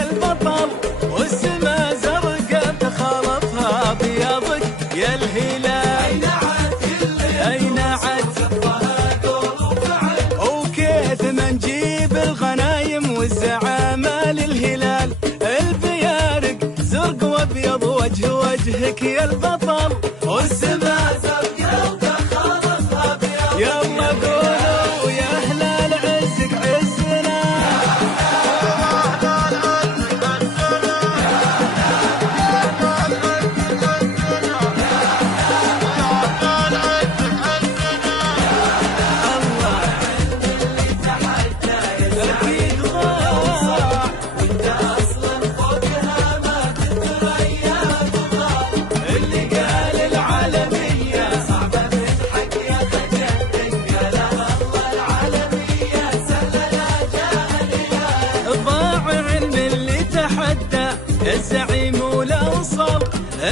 يا البطل، والسما زرقاء تخالطها بياضك يا الهلال. أين عد وكيف ما نجيب الغنايم والزعامة للهلال. البيارق زرق وابيض وجهك يا البطل، والسما زرقاء تخالطها بياضك. يلا قولوا يا أهل العزك عزنا. الزعيم والأوصل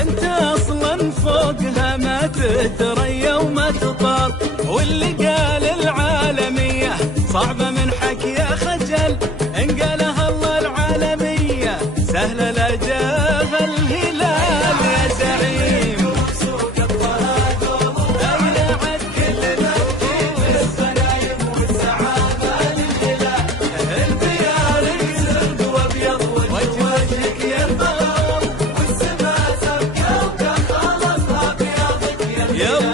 انت اصلا فوقها ما تتريا وما تطال. واللي قال العالمية صعبة من حكي خجل، ان قالها الله العالمية سهلة لا جاها الهلال. يا زعيم يلا